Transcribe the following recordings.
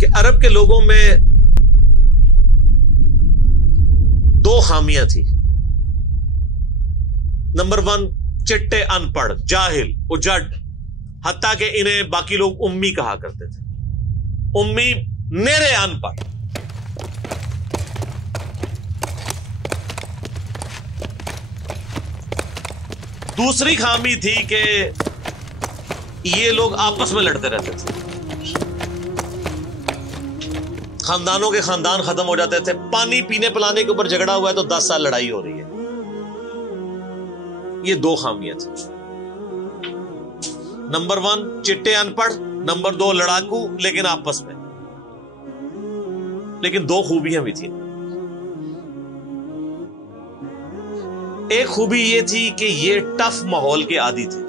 کہ عرب کے لوگوں میں دو خامیاں تھی. نمبر 1 چٹے ان پڑھ, جاہل, اجڈ, حتیٰ کہ انہیں باقی لوگ امی کہا کرتے تھے. امی نیرے ان پڑھ. دوسری خامی تھی کہ یہ لوگ آپس میں لڑتے رہتے تھے. خاندانوں کے خاندان ختم ہو جاتے تھے. پانی پینے پلانے کے اوپر جھگڑا ہوا ہے تو 10 سال لڑائی ہو رہی ہے. یہ دو خامیاں تھیں. نمبر 1 چٹے ان پڑھ, نمبر 2 لڑاکو لیکن آپس میں. لیکن دو خوبیاں بھی تھیں. ایک خوبی یہ تھی کہ یہ ٹف ماحول کے عادی تھے.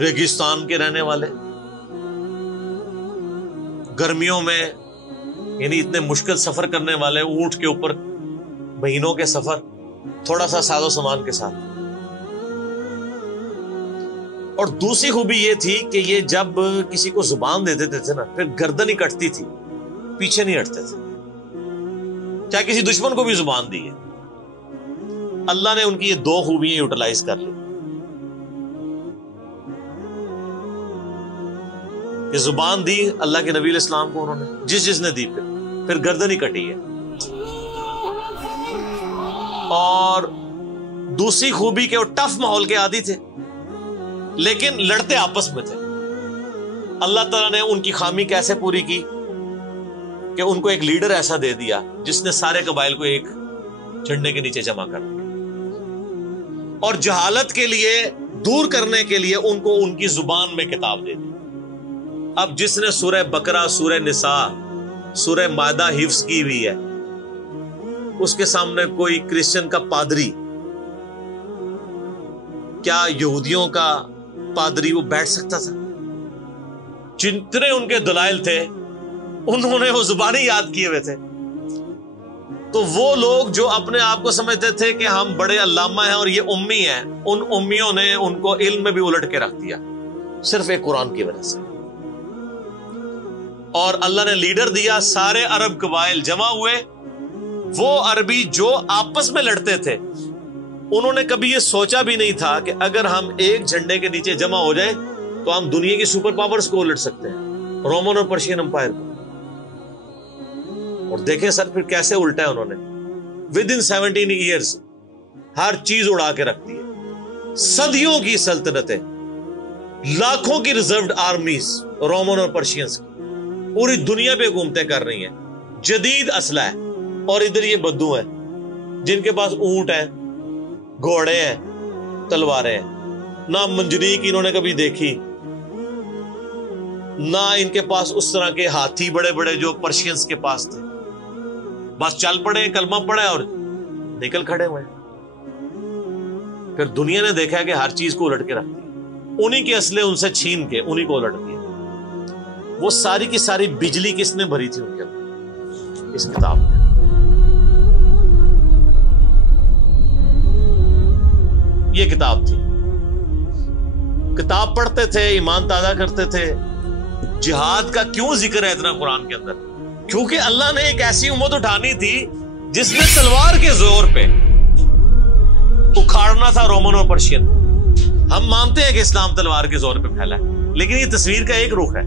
ریگستان کے رہنے والے, گرمیوں میں یعنی اتنے مشکل سفر کرنے والے, اونٹ کے اوپر مہینوں کے سفر, تھوڑا سا ساز و سامان کے ساتھ. اور دوسری خوبی یہ تھی کہ یہ جب کسی کو زبان دے دیتے تھے نا, پھر گردن ہی کٹتی تھی, پیچھے نہیں ہٹتے تھے, چاہے کسی دشمن کو بھی زبان دی ہے. اللہ نے ان کی یہ دو خوبیاں یوٹیلائز کر لی کہ زبان دی اللہ کے نبی علیہ السلام کو, انہوں نے جس نے دی, پھر گردن ہی کٹی ہے. اور دوسری خوبی کہ وہ ٹف ماحول کے عادی تھے لیکن لڑتے آپس میں تھے. اللہ تعالیٰ نے ان کی خامی کیسے پوری کی کہ ان کو ایک لیڈر ایسا دے دیا جس نے سارے قبائل کو ایک جھنڈے کے نیچے جمع کر دیا, اور جہالت کے لیے دور کرنے کے لیے ان کو ان کی زبان میں کتاب دے دی. اب جس نے سورہ بقرہ, سورہ نساء, سورہ مائدہ حفظ کی ہوئی ہے, اس کے سامنے کوئی کرسچن کا پادری, کیا یہودیوں کا پادری وہ بیٹھ سکتا تھا؟ جتنے ان کے دلائل تھے انہوں نے وہ زبانیں یاد کیے ہوئے تھے. تو وہ لوگ جو اپنے آپ کو سمجھتے تھے کہ ہم بڑے علامہ ہیں اور یہ امی ہیں, ان امیوں نے ان کو علم میں بھی الٹ کے رکھ دیا صرف ایک قرآن کی وجہ سے. اور اللہ نے لیڈر دیا, سارے عرب قبائل جمع ہوئے. وہ عربی جو آپس میں لڑتے تھے انہوں نے کبھی یہ سوچا بھی نہیں تھا کہ اگر ہم ایک جھنڈے کے نیچے جمع ہو جائیں تو ہم دنیا کی سپر پاورز کو الٹ سکتے ہیں, رومن اور پرشین امپائر کو. اور دیکھیں سر پھر کیسے الٹا ہے انہوں نے. ود ان 17 ایئرز ہر چیز اڑا کے رکھ دی ہے. صدیوں کی سلطنتیں, لاکھوں کی ریزروڈ آرمیز رومن اور پرشینز کی پوری دنیا پہ حکومتیں کر رہی ہیں. جدید اسلحہ ہے, اور ادھر یہ بدو ہیں جن کے پاس اونٹ ہیں, گھوڑے ہیں, تلواریں ہیں. نہ منجنیق انہوں نے کبھی دیکھی, نہ ان کے پاس اس طرح کے ہاتھی بڑے بڑے جو پرشینز کے پاس تھے. بس چل پڑے, کلمہ پڑے اور نکل کھڑے ہوئے. پھر دنیا نے دیکھا کہ ہر چیز کو الٹ کے رکھ دیا. انہی کے اسلحے ان سے چھین کے انہی کو الٹ دیا. وہ ساری کی ساری بجلی کس نے بھری تھی ان کے اندر؟ اس کتاب میں. یہ کتاب تھی. کتاب پڑھتے تھے, ایمان تازہ کرتے تھے. جہاد کا کیوں ذکر ہے اتنا قرآن کے اندر؟ کیونکہ اللہ نے ایک ایسی امت اٹھانی تھی جس نے تلوار کے زور پہ اکھاڑنا تھا رومن اور پرشین. ہم مانتے ہیں کہ اسلام تلوار کے زور پہ پھیلا ہے, لیکن یہ تصویر کا ایک رخ ہے.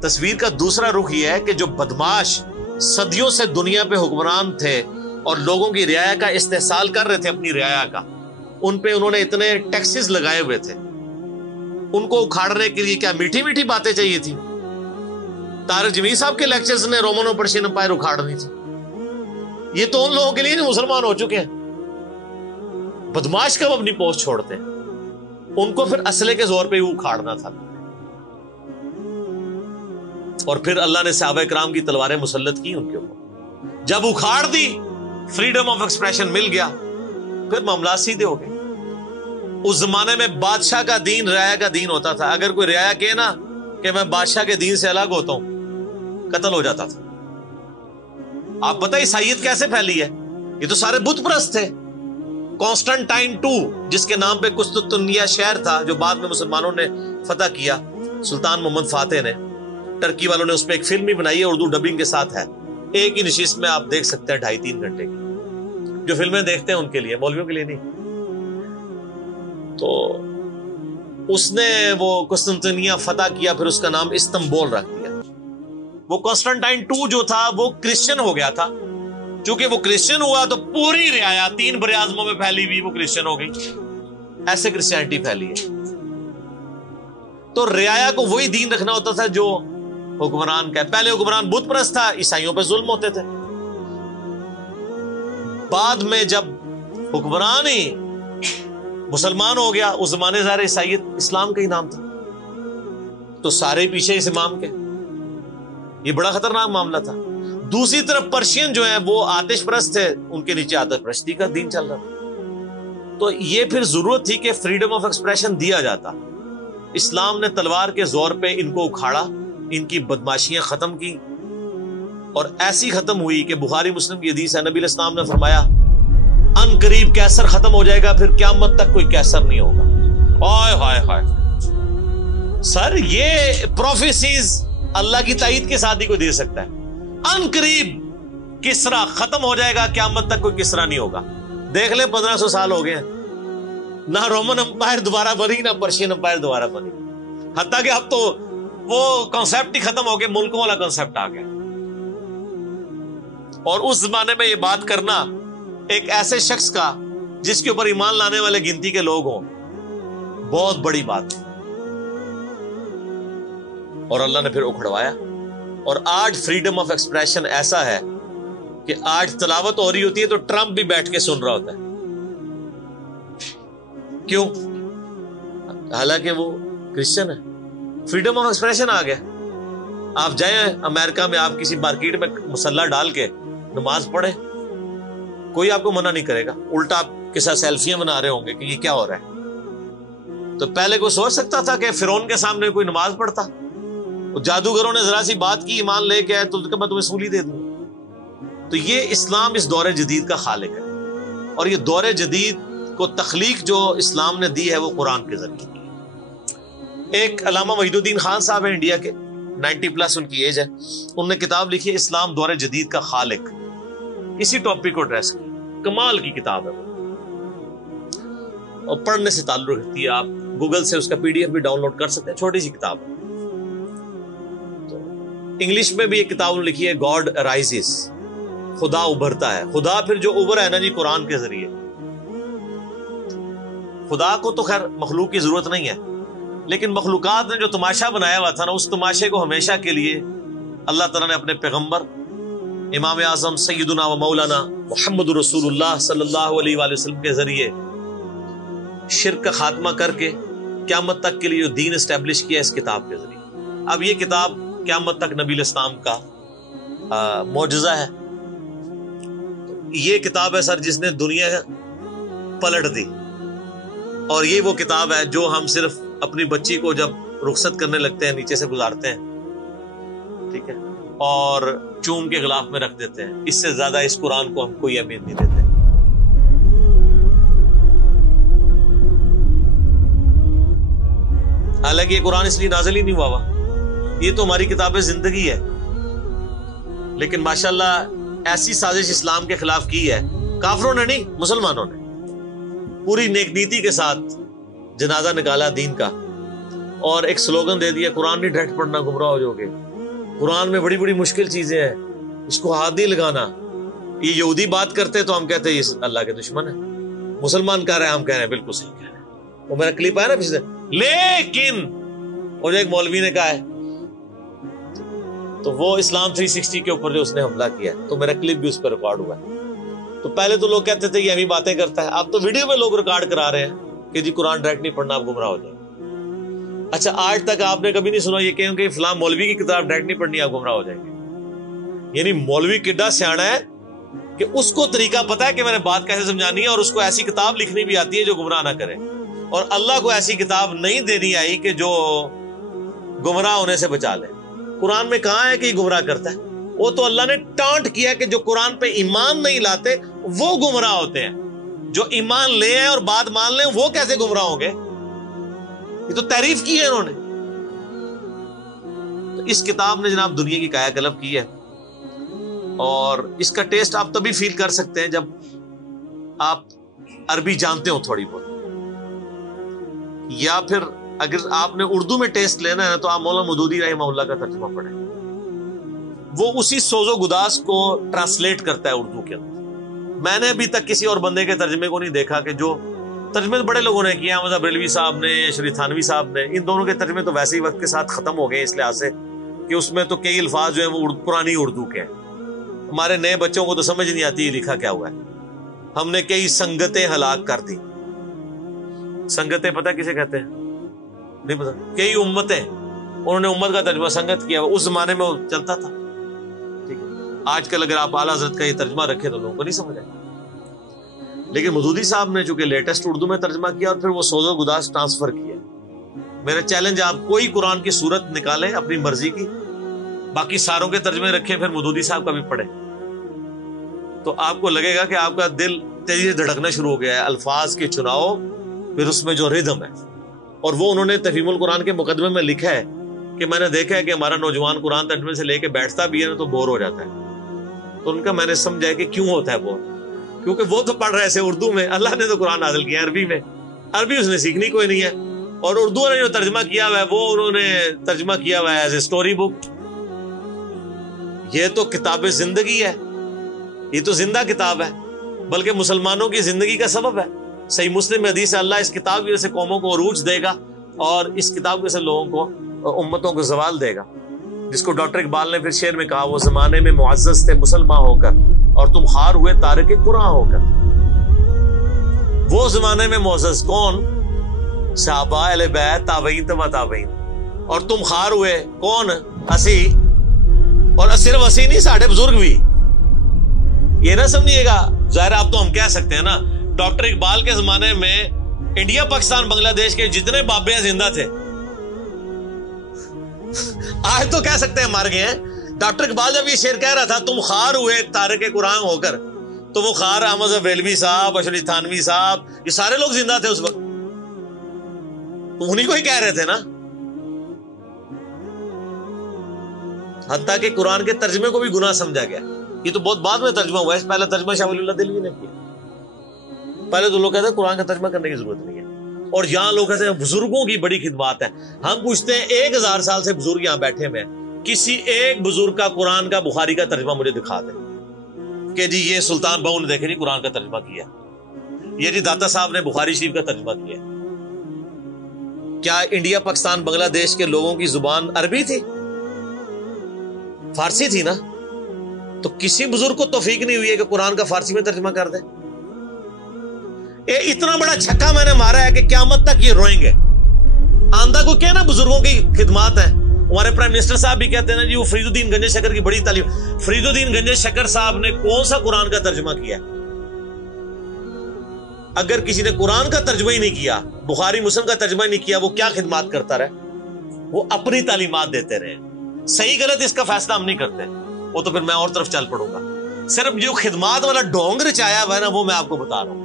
تصویر کا دوسرا رخ یہ ہے کہ جو بدماش صدیوں سے دنیا پہ حکمران تھے اور لوگوں کی رعایا کا استحصال کر رہے تھے, اپنی رعایا کا, ان پہ انہوں نے اتنے ٹیکسز لگائے ہوئے تھے. ان کو اکھاڑنے کے لیے کیا میٹھی میٹھی باتیں چاہیے تھی؟ طارق جمیل صاحب کے لیکچرز نے رومن اور پرشین امپائر اکھاڑنی تھی. یہ تو ان لوگوں کے لیے نہیں مسلمان ہو چکے ہیں. بدماش کب اپنی پوسٹ چھوڑتے ہیں؟ ان کو پھر اسلحے کے زور پہ ہی اکھاڑنا تھا. اور پھر اللہ نے صحابہ کرام کی تلواریں مسلط کی ان کے اوپر. جب اکھاڑ دی, فریڈم آف ایکسپریشن مل گیا, پھر معاملات سیدھے ہو گئے. اس زمانے میں بادشاہ کا دین رعایا کا دین ہوتا تھا. اگر کوئی رعایا کہے نا کہ میں بادشاہ کے دین سے الگ ہوتا ہوں, قتل ہو جاتا تھا. آپ پتہ عیسائیت کیسے پھیلی ہے؟ یہ تو سارے بت پرست تھے. کانسٹنٹائن 2 جس کے نام پہ قسطنطنیہ شہر تھا جو بعد میں مسلمانوں نے فتح کیا, سلطان محمد فاتح نے, ٹرکی والوں نے اس پہ ایک فلم بھی بنائی ہے، اردو ڈبنگ کے ساتھ ہے، ایک ہی نشست میں آپ دیکھ سکتے ہیں 2.5-3 گھنٹے کی. جو فلمیں دیکھتے ہیں ان کے لیے، مولویوں کے لیے نہیں. تو اس نے وہ قسطنطنیہ فتح کیا، پھر اس کا نام استنبول رکھ دیا. وہ کانسٹنٹائن 2 جو تھا وہ کرسچن ہو گیا تھا. چونکہ وہ کرسچن ہوا تو پوری رعایا 3 بر اعظموں میں پھیلی ہوئی وہ کرسچن ہو گئی. ایسے کرسچینٹی پھیلی ہے. تو رعایا کو وہی دین رکھنا ہوتا تھا جو حکمران کا ہے. پہلے حکمران بت پرست تھا، عیسائیوں پہ ظلم ہوتے تھے. بعد میں جب حکمران ہی مسلمان ہو گیا، اس زمانے ظاہر عیسائیت اسلام کا ہی نام تھا، تو سارے پیچھے اس امام کے. یہ بڑا خطرناک معاملہ تھا. دوسری طرف پرشین جو ہیں وہ آتش پرست تھے، ان کے نیچے آتش پرستی کا دین چل رہا تھا. تو یہ پھر ضرورت تھی کہ فریڈم آف ایکسپریشن دیا جاتا. اسلام نے تلوار کے زور پہ ان کو اکھاڑا، ان کی بدماشیاں ختم کی، اور ایسی ختم ہوئی کہ بخاری مسلم کی حدیث ہے، نبی علیہ السلام نے فرمایا ان قریب کیسر ختم ہو جائے گا، پھر قیامت تک کوئی کیسر نہیں ہوگا. ہائے ہائے ہائے سر، یہ پروفیسیز اللہ کی تائید کے ساتھ ہی کوئی دے سکتا ہے. ان قریب کسرا ختم ہو جائے گا، قیامت تک کوئی کسرا نہیں ہوگا. دیکھ لیں 1500 سال ہو گئے ہیں، نہ رومن امپائر دوبارہ بنی، نہ پرشین امپائر دوبارہ بنی. حتیٰ کہ اب تو وہ کانسیپٹ ہی ختم ہو گئے، ملکوں والا کانسیپٹ آ گیا. اور اس زمانے میں یہ بات کرنا ایک ایسے شخص کا جس کے اوپر ایمان لانے والے گنتی کے لوگ ہوں، بہت بڑی بات. اور اللہ نے پھر اکھڑوایا. اور آج فریڈم آف ایکسپریشن ایسا ہے کہ آج تلاوت ہو رہی ہوتی ہے تو ٹرمپ بھی بیٹھ کے سن رہا ہوتا ہے. کیوں؟ حالانکہ وہ کرسچن ہے. فریڈم آف ایکسپریشن آ گیا. آپ جائیں امریکہ میں، آپ کسی مارکیٹ میں مسلح ڈال کے نماز پڑھیں، کوئی آپ کو منع نہیں کرے گا. الٹا آپ کے ساتھ سیلفیاں بنا رہے ہوں گے کہ یہ کیا ہو رہا ہے. تو پہلے کوئی سوچ سکتا تھا کہ فرعون کے سامنے کوئی نماز پڑھتا؟ جادوگروں نے ذرا سی بات کی، ایمان لے کے آئے تو میں تمہیں سولی دے دوں. تو یہ اسلام اس دور جدید کا خالق ہے. اور یہ دور جدید کو تخلیق جو اسلام نے دی ہے وہ قرآن کے ذریعے. ایک علامہ وحید الدین خان صاحب ہیں انڈیا کے، 90+ ان کی ایج ہے. انہوں نے کتاب لکھی ہے اسلام دور جدید کا خالق. اسی ٹاپک کو ایڈریس کی، کمال کی کتاب ہے وہ، اور پڑھنے سے تعلق رکھتی ہے. آپ گوگل سے اس کا PDF بھی ڈاؤن لوڈ کر سکتے ہیں، چھوٹی سی کتاب ہے. تو انگلش میں بھی ایک کتاب لکھی ہے گاڈ رائزز، خدا ابھرتا ہے. خدا پھر جو ابھرا ہے نا جی قرآن کے ذریعے. خدا کو تو خیر مخلوق کی ضرورت نہیں ہے، لیکن مخلوقات نے جو تماشا بنایا ہوا تھا نا، اس تماشے کو ہمیشہ کے لیے اللہ تعالیٰ نے اپنے پیغمبر امام اعظم سیدنا و مولانا محمد رسول اللہ صلی اللہ علیہ وآلہ وسلم کے ذریعے شرک کا خاتمہ کر کے قیامت تک کے لیے جو دین اسٹیبلش کیا اس کتاب کے ذریعے. اب یہ کتاب قیامت تک نبی علیہ السلام کا معجزہ ہے. یہ کتاب ہے سر جس نے دنیا پلٹ دی. اور یہ وہ کتاب ہے جو ہم صرف اپنی بچی کو جب رخصت کرنے لگتے ہیں نیچے سے گزارتے ہیں، ٹھیک ہے، اور چوم کے غلاف میں رکھ دیتے ہیں. اس سے زیادہ اس قرآن کو ہم کوئی اہمیت نہیں دیتے. حالانکہ یہ قرآن اس لیے نازل ہی نہیں ہوا، یہ تو ہماری کتاب زندگی ہے. لیکن ماشاءاللہ ایسی سازش اسلام کے خلاف کی ہے، کافروں نے نہیں، مسلمانوں نے پوری نیک نیتی کے ساتھ جنازہ نکالا دین کا، اور ایک سلوگن دے دیا قرآن نہیں ڈھٹ پڑھنا گمراہ ہو جاؤ گے. قرآن میں بڑی بڑی مشکل چیزیں ہیں، اس کو ہاتھ نہیں لگانا. یہ یہودی بات کرتے تو ہم کہتے ہیں یہ اللہ کے دشمن ہے. مسلمان کہہ رہے ہیں، ہم کہہ رہے ہیں بالکل صحیح کہہ رہے ہیں. وہ میرا کلپ آیا نا پچھلے، لیکن وہ جو ایک مولوی نے کہا ہے تو وہ اسلام 360 کے اوپر جو اس نے حملہ کیا ہے، تو میرا کلپ بھی اس پر ریکارڈ ہوا ہے. تو پہلے تو لوگ کہتے تھے کہ ہم ہی باتیں کرتا ہے، اب تو ویڈیو میں لوگ ریکارڈ کرا رہے ہیں کہ جی قرآن ڈائریکٹ نہیں پڑھنا، آپ گمراہ ہو جائیں. اچھا، آج تک آپ نے کبھی نہیں سنا یہ کہ فلاں مولوی کی کتاب ڈائریکٹ نہیں پڑھنی، آپ گمراہ ہو جائیں گے. یعنی مولوی کڈا سیاڑا ہے کہ اس کو طریقہ پتا ہے کہ میں نے بات کیسے سمجھانی ہے، اور اس کو ایسی کتاب لکھنی بھی آتی ہے جو گمراہ نہ کرے. اور اللہ کو ایسی کتاب نہیں دینی آئی کہ جو گمراہ ہونے سے بچا لے. قرآن میں کہاں ہے کہ یہ گمراہ کرتا ہے؟ وہ تو اللہ نے ٹانٹ کیا کہ جو قرآن پہ ایمان نہیں لاتے وہ گمراہ ہوتے ہیں. جو ایمان لے ہیں اور بات مان لیں وہ کیسے گمراہ ہوں گے؟ یہ تو تعریف کی ہے انہوں نے. تو اس کتاب نے جناب دنیا کی کایا کلب کی ہے، اور اس کا ٹیسٹ آپ تبھی فیل کر سکتے ہیں جب آپ عربی جانتے ہو تھوڑی بہت، یا پھر اگر آپ نے اردو میں ٹیسٹ لینا ہے تو آپ مولانا مودودی رحمہ اللہ کا ترجمہ پڑھیں، وہ اسی سوز و گداز کو ٹرانسلیٹ کرتا ہے اردو کے اندر۔ میں نے ابھی تک کسی اور بندے کے ترجمے کو نہیں دیکھا کہ جو ترجمے بڑے لوگوں نے کیا، احمد بریلوی صاحب نے، شری تھانوی صاحب نے، ان دونوں کے ترجمے تو ویسے ہی وقت کے ساتھ ختم ہو گئے اس لحاظ سے کہ اس میں تو کئی الفاظ جو ہیں وہ پرانی اردو کے ہیں، ہمارے نئے بچوں کو تو سمجھ نہیں آتی یہ لکھا کیا ہوا ہے۔ ہم نے کئی سنگتیں ہلاک کر دی۔ سنگتیں پتہ کسے کہتے ہیں؟ نہیں پتا۔ کئی امتیں، انہوں نے امت کا ترجمہ سنگت کیا، اس زمانے میں وہ چلتا تھا، ٹھیک ہے۔ آج کل اگر آپ اعلیٰ حضرت کا یہ ترجمہ رکھیں تو لوگوں کو نہیں سمجھ آئے، لیکن مودودی صاحب نے چونکہ لیٹسٹ اردو میں ترجمہ کیا اور پھر وہ سوز و گداز ٹرانسفر کیا۔ میرا چیلنج، آپ کوئی قرآن کی صورت نکالیں اپنی مرضی کی، باقی ساروں کے ترجمے رکھیں، پھر مودودی صاحب کا بھی پڑھیں، تو آپ کو لگے گا کہ آپ کا دل تیزی سے دھڑکنا شروع ہو گیا ہے۔ الفاظ کے چناؤ، پھر اس میں جو ردم ہے، اور وہ انہوں نے تفہیم القرآن کے مقدمے میں لکھا ہے کہ میں نے دیکھا ہے کہ ہمارا نوجوان قرآن ترجمے سے لے کے بیٹھتا بھی ہے نا تو بور ہو جاتا ہے، تو ان کا میں نے سمجھا کہ کیوں ہوتا ہے بور، کیونکہ وہ تو پڑھ رہے تھے اردو میں، اللہ نے تو قرآن نازل کیا عربی میں، عربی اس نے سیکھنی کوئی نہیں ہے، اور اردو نے جو ترجمہ کیا ہوا ہے وہ انہوں نے ترجمہ کیا ہوا ہے ایز اے اسٹوری بک۔ یہ تو کتاب زندگی ہے، یہ تو زندہ کتاب ہے، بلکہ مسلمانوں کی زندگی کا سبب ہے۔ صحیح مسلم میں حدیث ہے، اللہ اس کتاب کی وجہ سے قوموں کو عروج دے گا اور اس کتاب کی وجہ سے لوگوں کو، امتوں کو زوال دے گا، جس کو ڈاکٹر اقبال نے پھر شعر میں کہا، وہ زمانے میں معزز تھے مسلمان ہو کر اور تم خار ہوئے تارک قرآن ہو کر۔ وہ زمانے میں معزز کون؟ صحابہ، اہل بیت، تابعین تبع تابعین، اور تم خار ہوئے کون؟ اسی، اور صرف اسی نہیں، ساڑھے بزرگ بھی۔ یہ نہ سمجھیے گا، ظاہر آپ تو ہم کہہ سکتے ہیں نا، ڈاکٹر اقبال کے زمانے میں انڈیا، پاکستان، بنگلہ دیش کے جتنے بابے زندہ تھے، آج تو کہہ سکتے ہیں مر گئے ہیں۔ ڈاکٹر اقبال جب یہ شعر کہہ رہا تھا تم خار ہوئے تارک قرآن ہو کر، تو وہ خار احمد بریلوی صاحب، اشرف تھانوی صاحب، یہ سارے لوگ زندہ تھے اس وقت، تو انہی کو ہی کہہ رہے تھے نا۔ حتیٰ کہ قرآن کے ترجمے کو بھی گناہ سمجھا گیا، یہ تو بہت بعد میں ترجمہ ہوا ہے، پہلے ترجمہ شاہ ولی اللہ دہلوی نے کیا۔ پہلے تو لوگ کہتے ہیں قرآن کا ترجمہ کرنے کی ضرورت نہیں ہے، اور یہاں لوگ کہتے ہیں بزرگوں کی بڑی خدمات ہے۔ ہم پوچھتے ہیں 1000 سال سے بزرگ یہاں بیٹھے ہوئے ہیں، کسی ایک بزرگ کا قرآن کا بخاری کا ترجمہ مجھے دکھا دیں کہ جی یہ سلطان بہو نے دیکھے نہیں قرآن کا ترجمہ کیا، یہ جی داتا صاحب نے بخاری شریف کا ترجمہ کیا۔ کیا انڈیا، پاکستان، بنگلہ دیش کے لوگوں کی زبان عربی تھی؟ فارسی تھی نا، تو کسی بزرگ کو توفیق نہیں ہوئی ہے کہ قرآن کا فارسی میں ترجمہ کر دے۔ اتنا بڑا چھکا میں نے مارا ہے کہ قیامت تک یہ روئیں گے۔ آندہ کو کہنا بزرگوں کی خدمات ہیں، ہمارے پرائم منسٹر صاحب بھی کہتے ہیں نا جی وہ فرید الدین گنج شکر کی بڑی تعلیم۔ فرید الدین گنج شکر صاحب نے کون سا قرآن کا ترجمہ کیا؟ اگر کسی نے قرآن کا ترجمہ ہی نہیں کیا، بخاری مسلم کا ترجمہ ہی نہیں کیا، وہ کیا خدمات کرتا رہے؟ وہ اپنی تعلیمات دیتے رہے۔ صحیح غلط اس کا فیصلہ ہم نہیں کرتے، وہ تو پھر میں اور طرف چل پڑوں گا۔ صرف جو خدمات والا ڈھونگ رچایا ہوا ہے نا، وہ میں آپ کو بتا رہا ہوں۔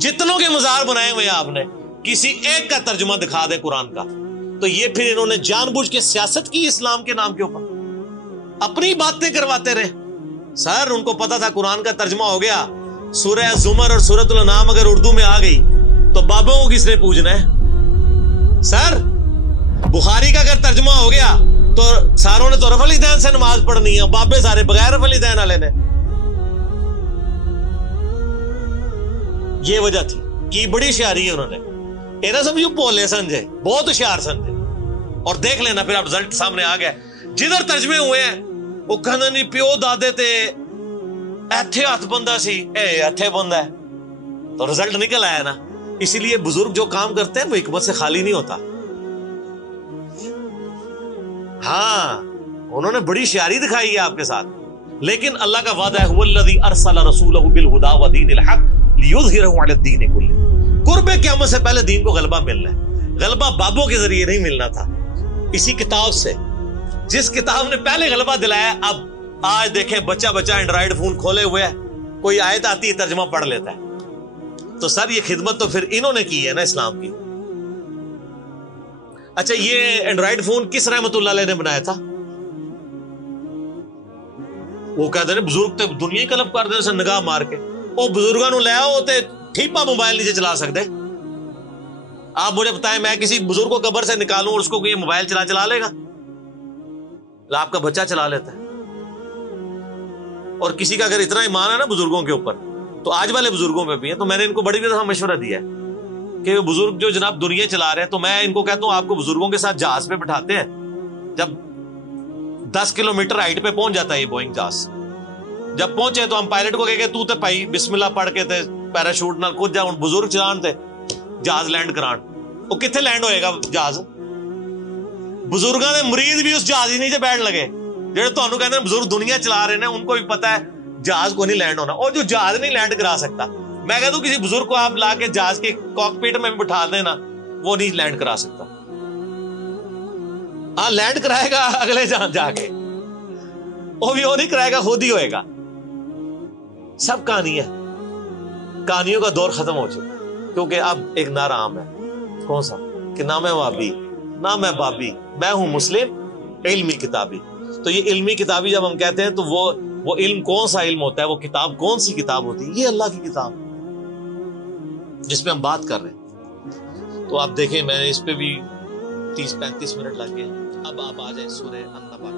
جتنوں کے مزار بنائے ہوئے آپ نے، کسی ایک کا ترجمہ دکھا دے قرآن کا، تو یہ پھر انہوں نے جان بوجھ کے سیاست کی اسلام کے نام کے اوپر، اپنی باتیں کرواتے رہے۔ سر ان کو پتا تھا قرآن کا ترجمہ ہو گیا، سورہ زمر اور سورۃ الانعام اگر اردو میں آ گئی تو بابوں کو کس نے پوجنا ہے؟ سر بخاری کا اگر ترجمہ ہو گیا تو ساروں نے تو رفع الیدین سے نماز پڑھنی ہے، بابے سارے بغیر رفع الیدین والے نے۔ یہ وجہ تھی کہ بڑی ہوشیاری ہے انہوں نے، یہ نہ سمجھو بولے سمجھے، بہت ہوشیار سمجھے۔ اور دیکھ لینا پھر اب رزلٹ سامنے آ گیا، جدھر ترجمے ہوئے ہیں وہ کہنا نہیں پیو دادے تے ایتھے ہاتھ بندہ سی، اے ایتھے بندہ ہے، تو رزلٹ نکل آیا نا۔ اسی لیے بزرگ جو کام کرتے ہیں وہ حکمت سے خالی نہیں ہوتا۔ ہاں انہوں نے بڑی شیاری دکھائی ہے آپ کے ساتھ، لیکن اللہ کا وعدہ ہے الذی ارسل رسولہ بالہدی ودین الحق لیظہرہ علی الدین کلہ۔ قرب قیامت سے پہلے دین کو غلبہ ملنا ہے، غلبہ بابوں کے ذریعے نہیں ملنا تھا، اسی کتاب سے، جس کتاب نے پہلے غلبہ دلایا۔ اب آج دیکھیں بچہ اینڈرائیڈ فون کھولے ہوئے ہے، کوئی آیت آتی ہے ترجمہ پڑھ لیتا ہے۔ تو سر یہ خدمت تو پھر انہوں نے کی ہے نا اسلام کی۔ اچھا یہ اینڈرائڈ فون کس رحمت اللہ علیہ نے بنایا تھا؟ وہ کہتے ہیں بزرگ تے دنیا ہی کلپ کر دے نگاہ مار کے. وہ بزرگوں نو لے آؤ تے ٹھیپا موبائل نیچے چلا سکتے. آپ مجھے بتائیں میں کسی بزرگ کو قبر سے نکالوں اور اس کو کوئی موبائل چلا لے گا؟ آپ کا بچہ چلا لیتا ہے. اور کسی کا اگر اتنا ایمان ہے نا بزرگوں کے اوپر, تو آج والے بزرگوں پہ بھی ہے. تو میں نے ان کو بڑی دفعہ مشورہ دیا ہے کہ بزرگ جو جناب دنیا چلا رہے ہیں, تو میں ان کو کہتا ہوں آپ کو بزرگوں کے ساتھ جہاز پہ بٹھاتے ہیں, جب 10 کلومیٹر ہائٹ پہ پہنچ جاتا ہے یہ بوئنگ جہاز, جب پہنچے تو ہم پائلٹ کو کہے کہ تو تے پائی بسم اللہ پڑھ کے تے پیراشوٹ نال کود جا, ہوں بزرگ چلان تے جہاز لینڈ کران. وہ کتنے لینڈ ہوئے گا جہاز؟ بزرگاں دے مرید بھی اس جہاز ہی نیچے بیٹھ لگے. جہاں تمہیں کہتے ہیں بزرگ دنیا چلا رہے ہیں, ان کو بھی پتا ہے جہاز کو نہیں لینڈ ہونا. اور جو جہاز نہیں لینڈ کرا سکتا, میں کہتا ہوں کسی بزرگ کو آپ لا کے جہاز کے کاکپٹ میں بھی بٹھا دیں نا, وہ نہیں لینڈ کرا سکتا. ہاں لینڈ کرائے گا اگلے جہاں جا کے, وہ بھی وہ نہیں کرائے گا, خود ہی ہوئے گا. سب کہانی ہے, کہانیوں کا دور ختم ہو چکا, کیونکہ اب ایک نعرہ عام ہے. کون سا؟ کہ نہ میں وابی نہ میں بابی, میں ہوں مسلم علمی کتابی. تو یہ علمی کتابی جب ہم کہتے ہیں تو وہ علم کون سا علم ہوتا ہے, وہ کتاب کون سی کتاب ہوتی ہے؟ یہ اللہ کی کتاب جس پہ ہم بات کر رہے ہیں. تو آپ دیکھیں میں نے اس پہ بھی 30-35 منٹ لگ گئے. اب آپ آ جائیں سورہ النبأ.